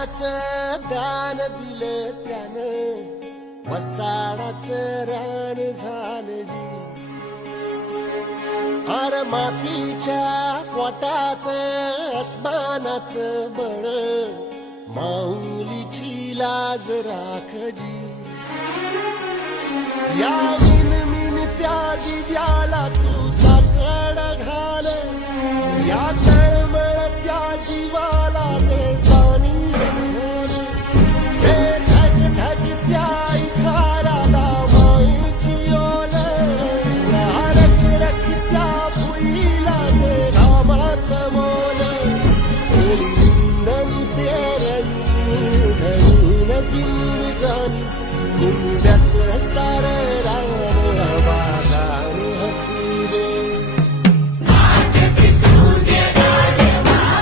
ज्ञानाचं दान दिलं त्यानं, वसाडाचं रान झालं जी. अर मातीच्या पोटात अस्मानाचं बळ, माऊलीची लाज राखजी. या विनमिन त्या दिव्याला तू साकड घाल, यात